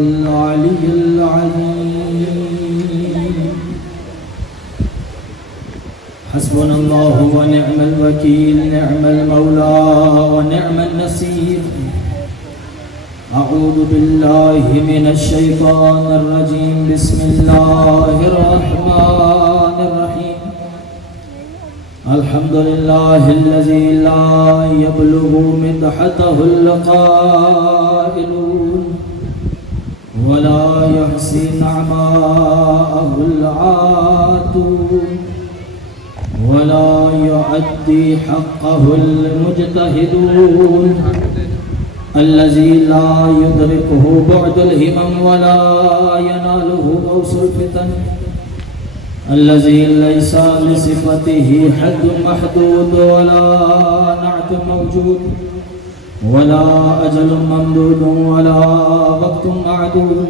العلي العظيم حسبنا الله ونعم الوكيل نعم المولى ونعم النصير أعوذ بالله من الشيطان الرجيم بسم الله الرحمن الرحيم الحمد لله الذي لا يبلغ مدحته القائلون ولا يحصي نعماءه العاتون ولا يؤدي حقه المجتهدون الذي لا يدركه بعد الهمم ولا يناله غوص الفتن الذي ليس لصفته حد محدود ولا نعت موجود ولا أجل ممدود ولا وقت معدود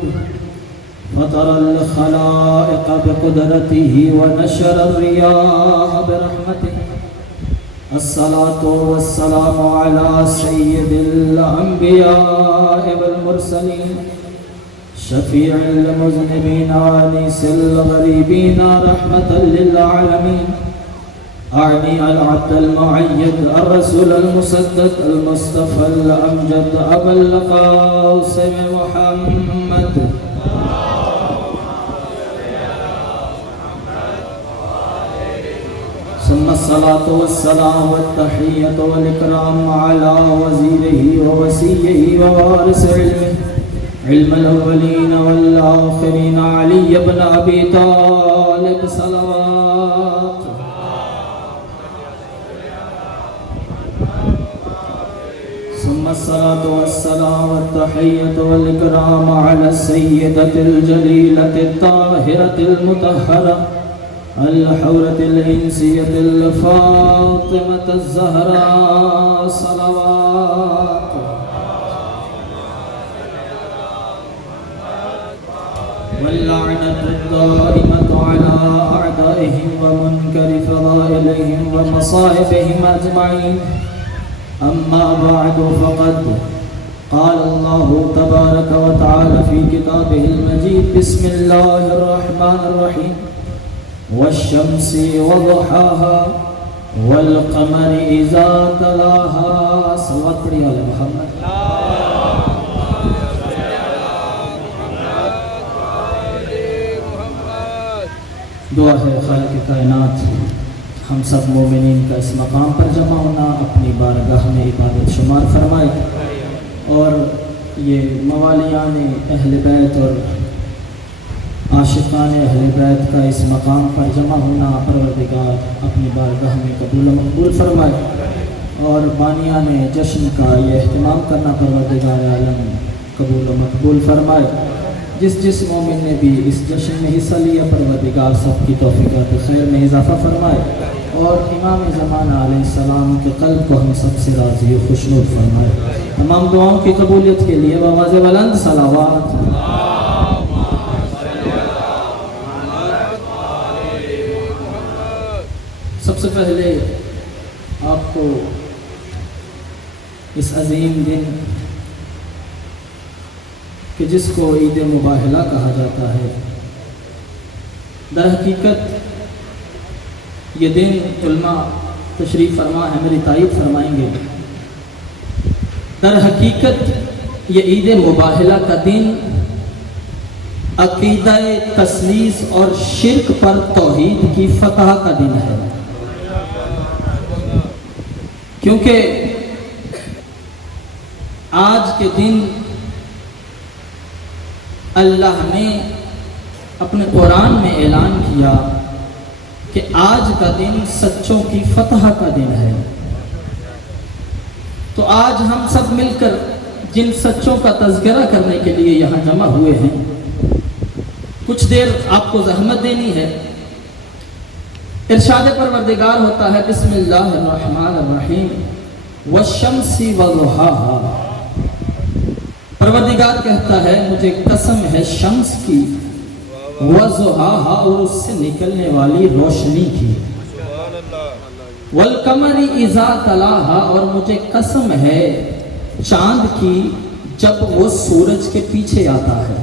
فطر الخلائق بقدرته ونشر الرياح برحمته الصلاة والسلام على سيد الأنبياء والمرسلين شفيع المذنبين وانيس الغريبين رحمة للعالمين أعني العبد المعيد الرسول المسدد المصطفى الأمجد أبا القاسم محمد ثم الصلاة والسلام والتحية والإكرام على وزيره ووسيه ووارث علمه علم الأولين والآخرين علي بن أبي طالب صلوات ثم الصلاة والسلام والتحية والإكرام على السيدة الجليلة الطاهرة المطهرة الحورة الإنسية الفاطمة الزهراء صلوات واللعنة الدائمة على أعدائهم ومنكر فضائلهم ومصائبهم أجمعين أما بعد فقد قال الله تبارك وتعالى في كتابه المجيد بسم الله الرحمن الرحيم والشمس وضحاها والقمر إذا تلاها صلوات پڑھی علی محمد دعا ہے خالق کائنات ہم سب مومنین کا اس مقام پر جمع ہونا اپنی بارگاہ میں عبادت شمار فرمائے اور یہ موالیان اہل بیت اور عاشقان اہل بیت کا اس مقام پر جمع ہونا پروردگار اپنی بارگاہ میں قبول و مقبول فرمائے اور بانیان جشن کا یہ اہتمام کرنا پروردگار عالم قبول و مقبول فرمائے جس مومن نے بھی اس جشن میں حصہ لیا پروردگار سب کی توفیقات خیر میں اضافہ فرمائے اور امام زمانہ علیہ السلام کے قلب کو ہم سب سے راضی و خوشنود فرمائے تمام دعاؤں کی قبولیت کے لیے بآواز بلند صلوات سب سے پہلے آپ کو اس عظیم دن کہ جس کو عید مباہلہ کہا جاتا ہے در حقیقت یہ دن علماء تشریف فرما ہے میری تائید فرمائیں گے در حقیقت یہ عید مباہلہ کا دن عقیدہ تثلیث اور شرک پر توحید کی فتح کا دن ہے کیونکہ آج کے دن اللہ نے اپنے قرآن میں اعلان کیا کہ آج کا دن سچوں کی فتح کا دن ہے تو آج ہم سب مل کر جن سچوں کا تذکرہ کرنے کے لیے یہاں جمع ہوئے ہیں کچھ دیر آپ کو زحمت دینی ہے ارشاد پروردگار ہوتا ہے بسم اللہ الرحمن الرحیم والشمس وضحاها پروردگار کہتا ہے مجھے قسم ہے شمس کی وضحاها اور اس سے نکلنے والی روشنی کی والقمر اذا تلاها اور مجھے قسم ہے چاند کی جب وہ سورج کے پیچھے آتا ہے۔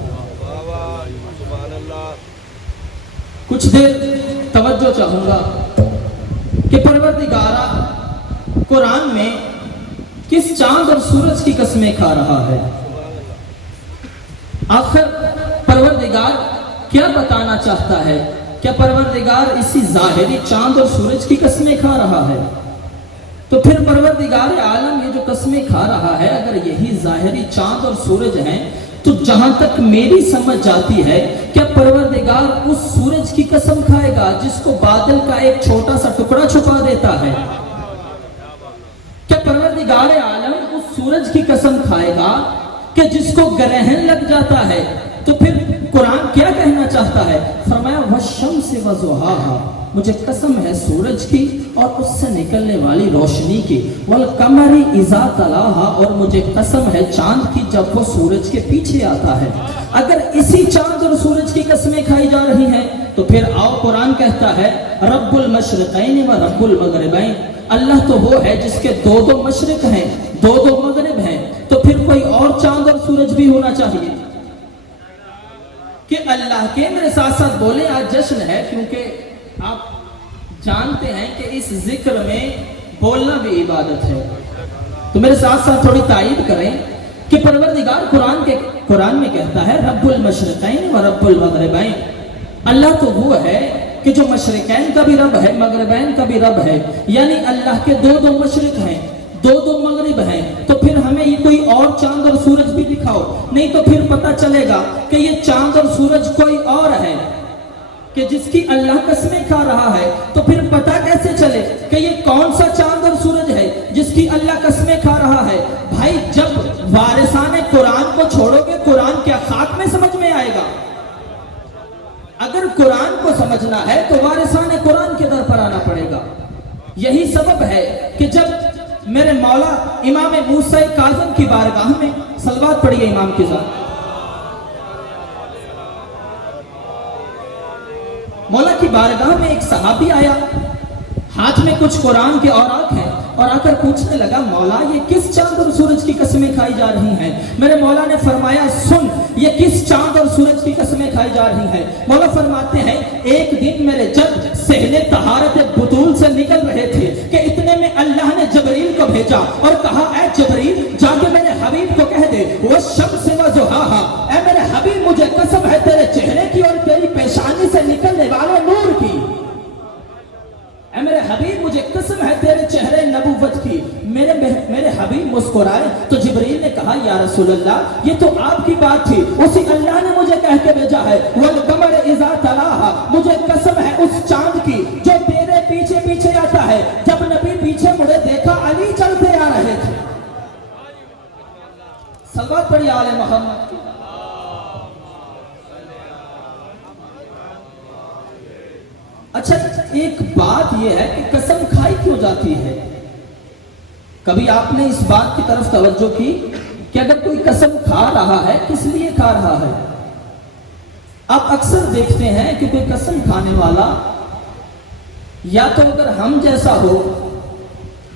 کچھ دیر توجہ چاہوں گا کہ پروردگارہ قرآن میں کس چاند اور سورج کی قسمیں کھا رہا ہے؟ آخر پروردگار کیا بتانا چاہتا ہے؟ کیا پروردگار اسی ظاہری چاند اور سورج کی قسمیں کھا رہا ہے؟ تو پھر پروردگار عالم یہ جو قسمیں کھا رہا ہے، اگر یہی ظاہری چاند اور سورج ہیں، تو جہاں تک میری سمجھ جاتی ہے، کیا پروردگار اس سورج کی قسم کھائے گا جس کو بادل کا ایک چھوٹا سا ٹکڑا چھپا دیتا ہے؟ کیا پروردگار عالم اس سورج کی قسم کھائے گا کہ جس کو گرہن لگ جاتا ہے؟ تو پھر قرآن کیا کہنا چاہتا ہے؟ فرمایا وَالشَّمْسِ وَضُحَاهَا، مجھے قسم ہے سورج کی اور اس سے نکلنے والی روشنی کی، وَالْقَمَرِ إِذَا تَلَاهَا، اور مجھے قسم ہے چاند کی جب وہ سورج کے پیچھے آتا ہے۔ اگر اسی چاند اور سورج کی قسمیں کھائی جا رہی ہیں تو پھر آؤ قرآن کہتا ہے رب المشرقین و رب المغربین، اللہ تو وہ ہے جس کے دو مشرق ہیں، دو مغرب ہیں، تو پھر کوئی اور چاند اور سورج بھی ہونا چاہیے کہ اللہ کے میرے ساتھ ساتھ بولے آج جشن ہے، کیونکہ آپ جانتے ہیں کہ اس ذکر میں بولنا بھی عبادت ہے۔ تو میرے ساتھ ساتھ تھوڑی تائید کریں کہ پروردگار قرآن میں کہتا ہے رب المشرقین و رب المغربین، اللہ تو وہ ہے کہ جو مشرقین کا بھی رب ہے، مغربین کا بھی رب ہے، یعنی اللہ کے دو مشرق ہیں، دو مغرب ہیں، تو پھر ہمیں یہ کوئی اور چاند اور سورج بھی دکھاؤ، نہیں تو پھر پتہ چلے گا کہ یہ چاند اور سورج کوئی اور ہے کہ جس کی اللہ قسمیں کھا رہا ہے۔ تو پھر پتہ کیسے چلے کہ یہ کون سا چاند اور سورج ہے جس کی اللہ قسمیں کھا رہا ہے؟ بھائی جب وارثان قرآن کو چھوڑو گے قرآن کیا خاک میں سمجھ میں آئے گا؟ اگر قرآن کو سمجھنا ہے تو وارثان قرآن کے در پر آنا پڑے گا۔ یہی سبب ہے کہ جب میرے مولا امام موسیٰ کاظم کی بارگاہ میں، صلوات پڑھیے امام کی ذات، مولا کی بارگاہ میں ایک صحابی آیا، ہاتھ میں کچھ قرآن کے اوراق ہیں، اور آ کر پوچھنے لگا مولا یہ کس چاند اور سورج کی قسمیں کھائی جا رہی ہیں؟ میرے مولا نے فرمایا سن یہ کس چاند اور سورج کی قسمیں کھائی جا رہی ہیں؟ مولا فرماتے ہیں ایک دن میرے جب صحن طہارت بطول سے نکل رہے تھے کہ اتنے میں اللہ نے جبریل کو بھیجا اور کہا اے جبریل جا کے میرے حبیب کو کہہ دے والشمس وضحاها، اے میرے حبیب مجھے قسم ہے تیرے چہرے کی اور تیری پیشانی سے نکلنے والے نور کی، اے میرے حبیب مجھے قسم ہے تیرے چہرے نبوت کی۔ میرے حبیب مسکرائے تو جبریل نے کہا یا رسول اللہ یہ تو آپ کی بات تھی، اسی اللہ نے مجھے کہہ کے بھیجا ہے والقمر اذا تلاہا، مجھے قسم ہے اس چاند کی جو تیرے پیچھے پیچھے آتا ہے۔ جب نبی پیچھے مڑے دیکھا علی چلتے آ رہے تھے۔ صلوات پڑھیے آل محمد۔ اچھا ایک بات یہ ہے کہ قسم کھائی کیوں جاتی ہے؟ کبھی آپ نے اس بات کی طرف توجہ کی کہ اگر کوئی قسم کھا رہا ہے کس لیے کھا رہا ہے؟ آپ اکثر دیکھتے ہیں کہ کوئی قسم کھانے والا یا تو اگر ہم جیسا ہو،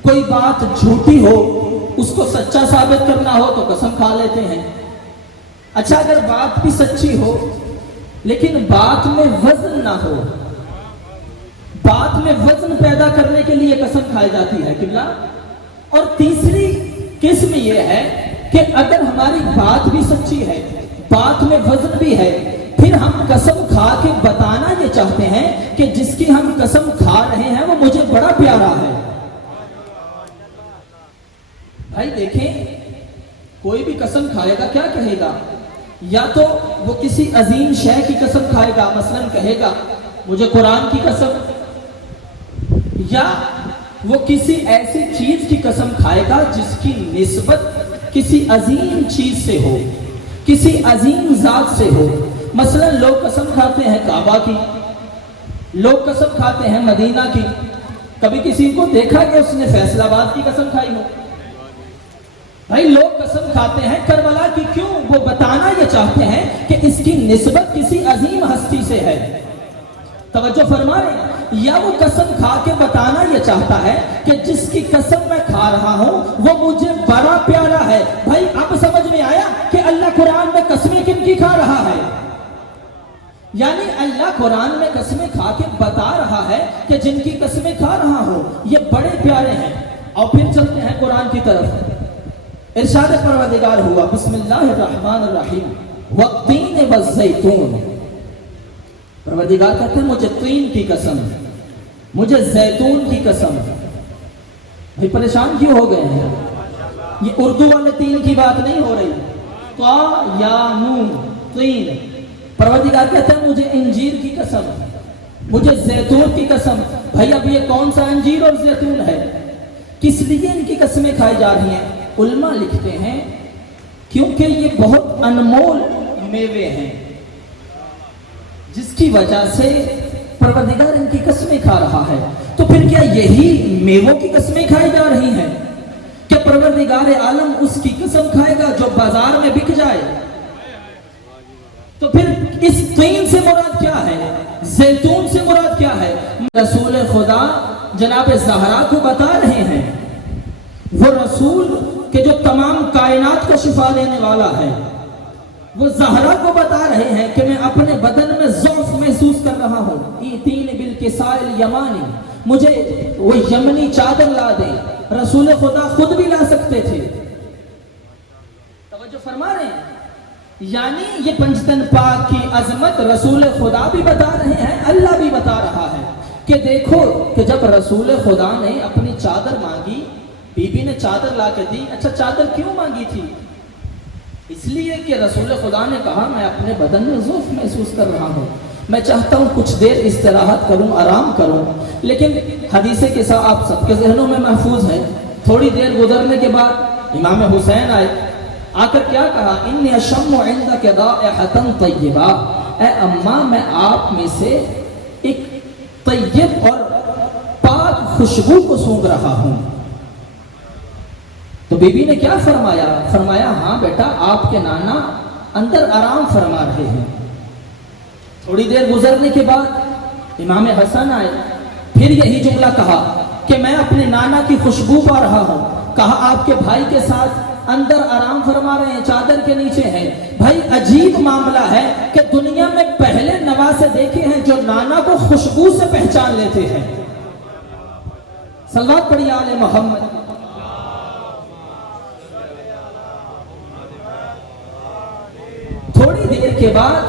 کوئی بات جھوٹی ہو اس کو سچا ثابت کرنا ہو تو قسم کھا لیتے ہیں۔ اچھا اگر بات بھی سچی ہو لیکن بات میں وزن نہ ہو، بات میں وزن پیدا کرنے کے لیے قسم کھائی جاتی ہے قبلہ۔ اور تیسری قسم یہ ہے کہ اگر ہماری بات بھی سچی ہے، بات میں وزن بھی ہے، پھر ہم قسم کھا کے بتانا یہ چاہتے ہیں کہ جس کی ہم قسم کھا رہے ہیں وہ مجھے بڑا پیارا ہے۔ بھائی دیکھیں کوئی بھی قسم کھائے گا کیا کہے گا؟ یا تو وہ کسی عظیم شے کی قسم کھائے گا، مثلا کہے گا مجھے قرآن کی قسم، یا وہ کسی ایسی چیز کی قسم کھائے گا جس کی نسبت کسی عظیم چیز سے ہو، کسی عظیم ذات سے ہو۔ مثلا لوگ قسم کھاتے ہیں کعبہ کی، لوگ قسم کھاتے ہیں مدینہ کی۔ کبھی کسی کو دیکھا کہ اس نے فیصل آباد کی قسم کھائی ہو؟ بھائی لوگ قسم کھاتے ہیں کربلا کی، کیوں؟ وہ بتانا یہ چاہتے ہیں کہ اس کی نسبت کسی عظیم ہستی سے ہے۔ توجہ فرما رہے ہیں؟ یا وہ قسم کھا کے بتانا یہ چاہتا ہے کہ جس کی قسم میں کھا رہا ہوں وہ مجھے بڑا پیارا ہے۔ بھائی اب سمجھ میں آیا کہ اللہ قرآن میں قسمیں کن کی کھا رہا ہے؟ یعنی اللہ قرآن میں قسمیں کھا کے بتا رہا ہے کہ جن کی قسمیں کھا رہا ہوں یہ بڑے پیارے ہیں۔ اور پھر چلتے ہیں قرآن کی طرف۔ ارشاد پروردگار ہوا بسم اللہ الرحمن الرحیم والتین والزیتون۔ پروردگار کہتے ہیں مجھے تین کی قسم، مجھے زیتون کی قسم۔ بھائی پریشان کیوں ہو گئے ہیں؟ یہ اردو والے تین کی بات نہیں ہو رہی۔ طا یا نون تین۔ پروردگار کہتے ہیں مجھے انجیر کی قسم، مجھے زیتون کی قسم۔ بھائی اب یہ کون سا انجیر اور زیتون ہے؟ کس لیے ان کی قسمیں کھائی جا رہی ہیں؟ علماء لکھتے ہیں کیونکہ یہ بہت انمول میوے ہیں جس کی وجہ سے پروردگار ان کی قسمیں کھا رہا ہے۔ تو پھر کیا یہی میووں کی قسمیں کھائی جا رہی ہیں کہ پروردگار عالم اس کی قسم کھائے گا جو بازار میں بک جائے؟ تو پھر اس تین سے مراد کیا ہے؟ زیتون سے مراد کیا ہے؟ رسول خدا جناب زہرا کو بتا رہے ہیں، وہ رسول کہ جو تمام کائنات کو شفا دینے والا ہے، وہ زہرا کو بتا رہے ہیں کہ میں اپنے بدن میں ضعف محسوس کر رہا ہوں۔ ایتین بالکساء الیمانی، مجھے وہ یمنی چادر لا دے۔ رسول خدا خود بھی لا سکتے تھے۔ توجہ فرما رہے ہیں؟ یعنی یہ پنجتن پاک کی عظمت رسول خدا بھی بتا رہے ہیں، اللہ بھی بتا رہا ہے کہ دیکھو کہ جب رسول خدا نے اپنی چادر مانگی، بی بی نے چادر لا کے دی۔ اچھا چادر کیوں مانگی تھی؟ اس لیے کہ رسول خدا نے کہا میں اپنے بدن میں ضعف محسوس کر رہا ہوں، میں چاہتا ہوں کچھ دیر استراحت کروں، آرام کروں۔ لیکن حدیث کے ساتھ آپ سب کے ذہنوں میں محفوظ ہے، تھوڑی دیر گزرنے کے بعد امام حسین آئے، آ کر کیا کہا؟ انی اشم عندک رائحۃ طیبہ، اے اماں میں آپ میں سے ایک طیب اور پاک خوشبو کو سونگھ رہا ہوں۔ تو بی بی نے کیا فرمایا؟ فرمایا ہاں بیٹا آپ کے نانا اندر آرام فرما رہے ہیں۔ تھوڑی دیر گزرنے کے بعد امام حسن آئے، پھر یہی جملہ کہا کہ میں اپنے نانا کی خوشبو پا رہا ہوں۔ کہا آپ کے بھائی کے ساتھ اندر آرام فرما رہے ہیں، چادر کے نیچے ہیں۔ بھائی عجیب معاملہ ہے کہ دنیا میں پہلے نواسے دیکھے ہیں جو نانا کو خوشبو سے پہچان لیتے ہیں۔ صلوات پڑھیے آل محمد۔ تھوڑی دیر کے بعد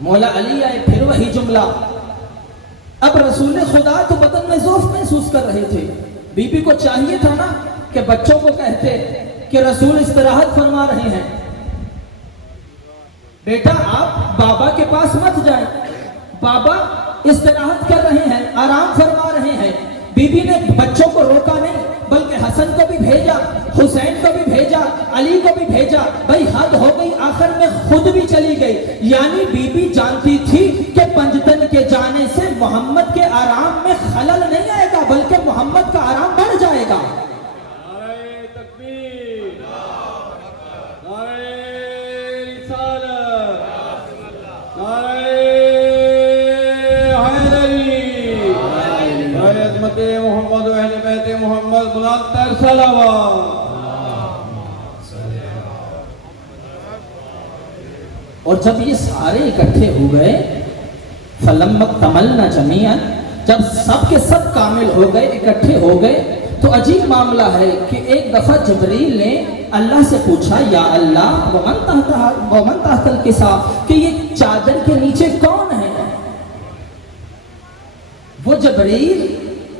مولا علی آئے، پھر وہی جملہ۔ اب رسول خدا تو بدن میں ضعف محسوس کر رہے تھے، بی بی کو چاہیے تھا نا کہ بچوں کو کہتے کہ رسول استراحت فرما رہے ہیں، بیٹا آپ بابا کے پاس مت جائیں، بابا استراحت کر رہے ہیں، آرام فرما رہے ہیں۔ بی بی نے بچوں کو روکا نہیں بلکہ حسن کو بھی بھیجا، حسین کو بھی بھیجا، علی کو بھی بھیجا۔ بھائی حد ہو گئی، آخر میں خود بھی چلی گئی۔ یعنی بی بی جانتی تھی کہ پنجتن کے جانے سے محمد کے آرام میں خلل نہیں آئے گا بلکہ محمد کا آرام بڑھ جائے گا۔ نعرہ تکبیر، نعرہ رسالت، نعرہ حیدری، نعرہ عظمت محمد و اہل بیت محمد، بلند تر صلوات۔ اور جب یہ سارے اکٹھے ہو گئے، فَلَمَّا اكْتَمَلْنَا جَمِيعًا، جب سب کے سب کامل ہو گئے، اکٹھے ہو گئے، تو عجیب معاملہ ہے کہ ایک دفعہ جبریل نے اللہ سے پوچھا یا اللہ وَمَنْ تَحْتَ الْكِسَاءِ، کہ یہ چادر کے نیچے کون ہے؟ وہ جبریل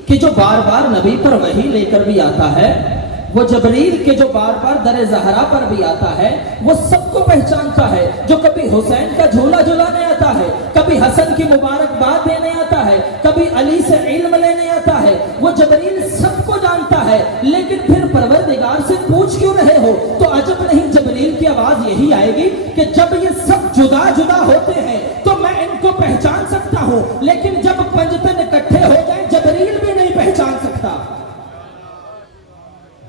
کہ جو بار بار نبی پر وحی لے کر بھی آتا ہے، وہ جبریل کہ جو بار بار در زہرا پر بھی آتا ہے، وہ سب کو پہچانتا ہے، جو کبھی حسین کا جھولا جھلانے آتا ہے، کبھی حسن کی مبارکباد دینے آتا ہے، کبھی علی سے علم لینے آتا ہے، وہ جبریل سب کو جانتا ہے۔ لیکن پھر پروردگار سے پوچھ کیوں رہے ہو؟ تو عجب نہیں جبریل کی آواز یہی آئے گی کہ جب یہ سب جدا جدا ہوتے ہیں تو میں ان کو پہچان سکتا ہوں، لیکن جب پنجتن اکٹھے ہو جائیں جبریل بھی نہیں پہچان سکتا۔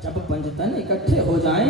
جب پنجتن اکٹھے ہو جائیں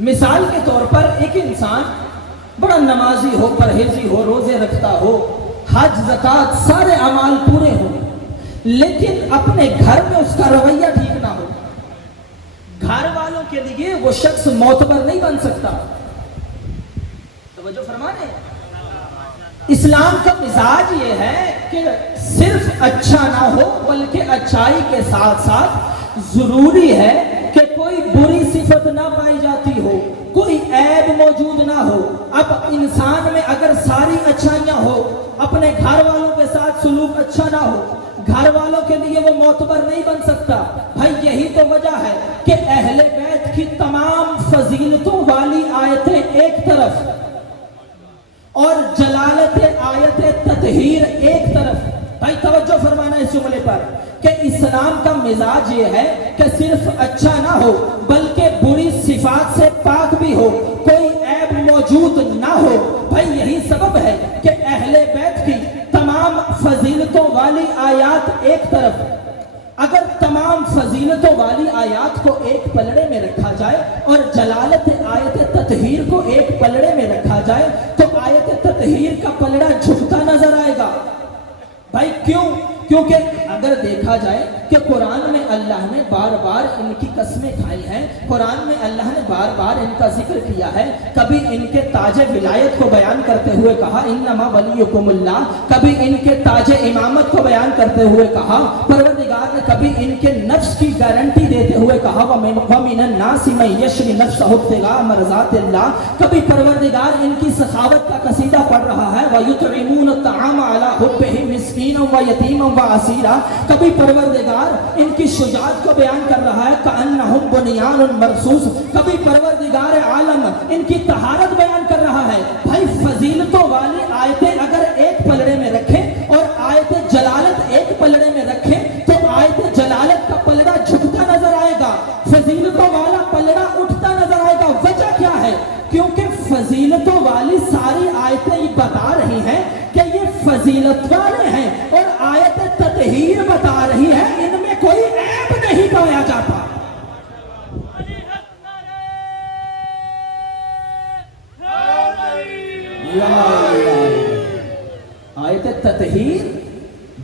مثال کے طور پر ایک انسان بڑا نمازی ہو، پرہیزی ہو، روزے رکھتا ہو، حج زکوٰۃ سارے اعمال پورے ہوں، لیکن اپنے گھر میں اس کا رویہ ٹھیک نہ ہو، گھر والوں کے لیے وہ شخص معتبر نہیں بن سکتا۔ توجہ فرما رہے ہیں؟ اسلام کا مزاج یہ ہے کہ صرف اچھا نہ ہو بلکہ اچھائی کے ساتھ ساتھ ضروری ہے کہ کوئی بری صفت نہ پائی جاتی ہو، کوئی عیب موجود نہ ہو۔ اب انسان میں اگر ساری اچھائیاں ہو، اپنے گھر والوں کے ساتھ سلوک اچھا نہ ہو، گھر والوں کے لیے وہ معتبر نہیں بن سکتا۔ بھائی یہی تو وجہ ہے کہ اہل بیت کی تمام فضیلتوں والی آیتیں ایک طرف اور جلالت آیت تطہیر ایک طرف۔ بھائی توجہ فرمانا اس جملے پر کہ اسلام کا مزاج یہ ہے کہ صرف اچھا نہ ہو بلکہ بری صفات سے پاک بھی ہو، کوئی عیب موجود نہ ہو۔ بھائی یہی سبب ہے کہ اہل بیت کی تمام فضیلتوں والی آیات ایک طرف، اگر تمام فضیلتوں والی آیات کو ایک پلڑے میں رکھا جائے اور جلالت آیت تطہیر کو ایک پلڑے میں رکھا جائے تو آیت تطہیر کا پلڑا جھکتا نظر آئے گا۔ بھائی کیوں؟ کیونکہ اگر دیکھا جائے کہ قرآن میں اللہ نے بار بار ان کی قسمیں کھائی ہیں، قرآن میں اللہ نے بار بار ان کا ذکر کیا ہے، کبھی ان کے تاج ولایت کو بیان کرتے ہوئے کہا انما ولیکم اللہ، کبھی ان کے تاج امامت کو بیان کرتے ہوئے کہا، پروردگار نے کبھی ان کے نفس کی گارنٹی دیتے ہوئے کہا وَمِنَ النَّاسِ مَن يَشْرِي نَفْسَهُ ابْتِغَاءَ مَرْضَاتِ اللَّهِ، کبھی پروردگار ان کی سخاوت کا قصیدہ پڑھ رہا ہے وَيُطْعِمُونَ الطَّعَامَ عَلَى حُبِّهِ مِسْكِينًا وَيَتِيمًا وَأَسِيرًا، کبھی پروردگار ان کی شجاعت کو بیان کر رہا ہے کأنہم بنیان مرصوص، کبھی پروردگار عالم ان کی طہارت بیان کر رہا ہے۔ بھائی فضیلتوں والی آیتیں اگر ایک پلڑے میں رکھیں اور آیت جلالت ایک پلڑے میں رکھیں تو آیت جلالت کا پلڑا جھکتا نظر آئے گا، فضیلتوں والا پلڑا اٹھتا نظر آئے گا۔ وجہ کیا ہے؟ کیونکہ فضیلتوں والی ساری آیتیں یہ بتا رہی ہیں کہ یہ فضیلت والے ہیں، اور آیت تطہیر بتا رہی ہے ان میں کوئی عیب نہیں پایا جاتا۔ آیت تطہیر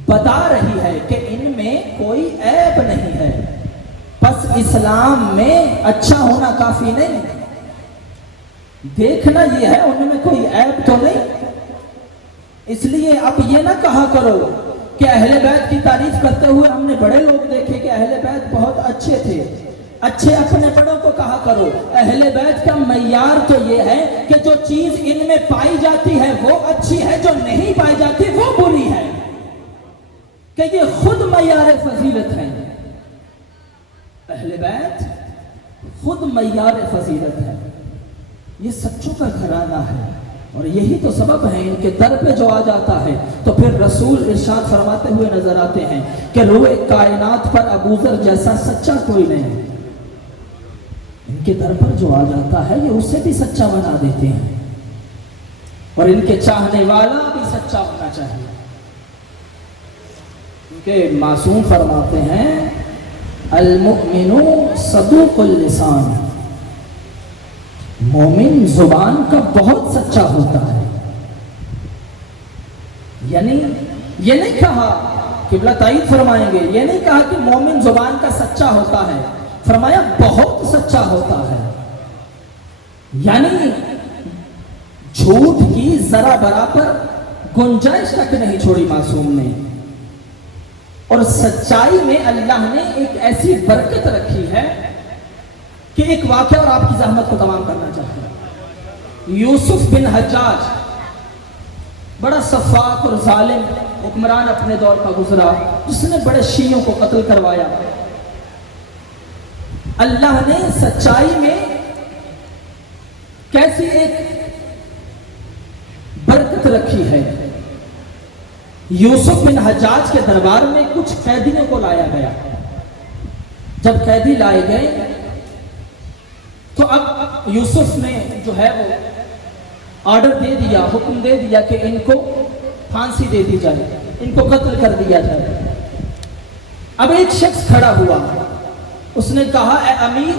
بتا رہی ہے کہ ان میں کوئی عیب نہیں ہے، بس اسلام میں اچھا ہونا کافی نہیں، دیکھنا یہ ہے ان میں کوئی عیب تو نہیں۔ اس لیے اب یہ نہ کہا کرو کہ اہل بیت کی تعریف کرتے ہوئے ہم نے بڑے لوگ دیکھے کہ اہل بیت بہت اچھے تھے، اچھے اپنے بڑوں کو کہا کرو۔ اہل بیت کا معیار تو یہ ہے کہ جو چیز ان میں پائی جاتی ہے وہ اچھی ہے، جو نہیں پائی جاتی وہ بری ہے، کہ یہ خود معیار فضیلت ہے۔ اہل بیت خود معیار فضیلت ہے، یہ سچوں کا گھرانہ ہے، اور یہی تو سبب ہے ان کے در پہ جو آ جاتا ہے تو پھر رسول ارشاد فرماتے ہوئے نظر آتے ہیں کہ روئے کائنات پر ابو ذر جیسا سچا کوئی نہیں۔ ان کے در پر جو آ جاتا ہے یہ اسے بھی سچا بنا دیتے ہیں، اور ان کے چاہنے والا بھی سچا ہونا چاہیے، کیونکہ معصوم فرماتے ہیں المؤمن صدوق اللسان، مومن زبان کا بہت سچا ہوتا ہے۔ یعنی یہ نہیں کہا، قبلہ تائید فرمائیں گے، یہ نہیں کہا کہ مومن زبان کا سچا ہوتا ہے، فرمایا بہت سچا ہوتا ہے، یعنی جھوٹ کی ذرا برابر گنجائش تک نہیں چھوڑی معصوم نے۔ اور سچائی میں اللہ نے ایک ایسی برکت رکھی ہے کہ ایک واقعہ اور آپ کی زحمت کو تمام کرنا چاہتے ہیں۔ یوسف بن حجاج بڑا سفاک اور ظالم حکمران اپنے دور کا گزرا، جس نے بڑے شیعوں کو قتل کروایا۔ اللہ نے سچائی میں کیسی ایک برکت رکھی ہے۔ یوسف بن حجاج کے دربار میں کچھ قیدیوں کو لایا گیا۔ جب قیدی لائے گئے تو اب یوسف نے جو ہے وہ آرڈر دے دیا، حکم دے دیا کہ ان کو پھانسی دے دی جائے، ان کو قتل کر دیا جائے۔ اب ایک شخص کھڑا ہوا، اس نے کہا اے امیر،